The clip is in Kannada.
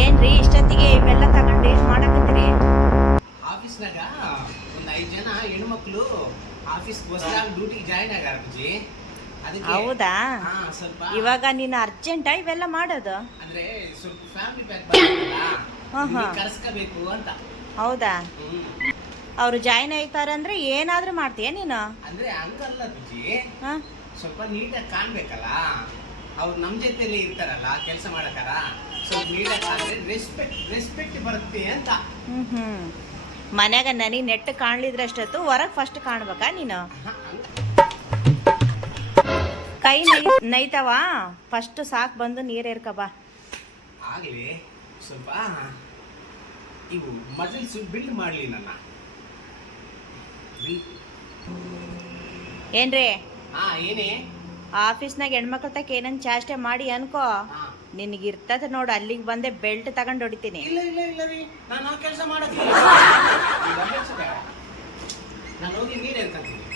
ಏನ್ರಿ ಇಷ್ಟೊತ್ತಿಗೆ ಇವೆಲ್ಲ ತಗೊಂಡು ಏನ್ ಮಾಡಕತ್ತೀರಿ? ಆಫೀಸ್ನಾಗ ಒಂದು 5 ಜನ ಹೆಣ್ಮಕ್ಳು ಆಫೀಸ್ ಹೊಸದಾಗಿ ಡ್ಯೂಟಿಗೆ ಜಾಯ್ನ್ ಆಗ್ಯಾರ ಅಜ್ಜಿ. ಅದಕ್ಕೆ ಹೌದಾ? ಸ್ವಲ್ಪ ಇವಾಗ ನೀನು ಅರ್ಜೆಂಟಾ ಇವೆಲ್ಲ ಮಾಡೋದು? ಅಂದ್ರೆ ಸ್ವಲ್ಪ ಫ್ಯಾಮಿಲಿ ಪ್ಯಾಕ್ ಬರಲ್ಲ, ಹಾ. ಕರ್ಸ್ಕೋಬೇಕು ಅಂತ. ಹೌದಾ? ಹ್ಮ್. ಅವ್ರು ಜಾಯ್ನ್ ಆಯ್ತಾರೆ ಅಂದ್ರೆ ಏನಾದ್ರೂ ಮಾಡ್ತೀಯ ನೀನು? ಅಂದ್ರೆ ಹಂಗಲ್ಲ ಅಜ್ಜಿ, ಹಾ? ಸ್ವಲ್ಪ ನೀಟಾಗಿ ಕಾಣ್ಬೇಕಲ್ಲ. ಅವ್ರು ನಮ್ಮ ಜೊತೆಲಿ ಇರ್ತಾರಲ್ಲ ಕೆಲಸ ಮಾಡಕಾರ, ಸ್ವಲ್ಪ ನೀಟಾಗಿ ಕಾಣಿದ್ರೆ ರೆಸ್ಪೆಕ್ಟ್ ಬರುತ್ತೆ ಅಂತ. ಹ್ಮ್. ಮನ್ಯಾಗ ನನಗೆ ನೆಟ್ ಕಾಣ್ಲಿದ್ರಷ್ಟೊತ್ತು ಹೊರಗೆ ಫಸ್ಟ್ ಕಾಣ್ಬೇಕಾ ನೀನು? ಕೈ ನೈತವ ಫಸ್ಟ್ ಸಾಕ್ ಬಂದು ನೀರ್ ಏರ್ಕಬಾ. ಆಗ್ಲಿ ಸ್ವಲ್ಪ ಇವು ಮಸಲ್ಸ್ ಬಿಲ್ಡ್ ಮಾಡ್ಲಿ ನನ್ನ. ಏನ್ರಿ ಏನೇ ಆಫೀಸ್ನಾಗ ಹೆಣ್ಮಕ್ಳ ತಕ್ಕ ಏನನ್ ಚಾಷ್ಟೆ ಮಾಡಿ ಅನ್ಕೋ, ನಿನಗಿರ್ತದ ನೋಡು ಅಲ್ಲಿಗೆ ಬಂದೆ ಬೆಲ್ಟ್ ತಗೊಂಡು ಹೊಡಿತೀನಿ. ಇಲ್ಲ ಇಲ್ಲ ಇಲ್ಲ ರೀ, ನಾನು ಆ ಕೆಲಸ ಮಾಡೋದಿಲ್ಲ. ನಾನು ಹೋಗಿ ನೀರು ಎರ್ಕೊಂತೀನಿ.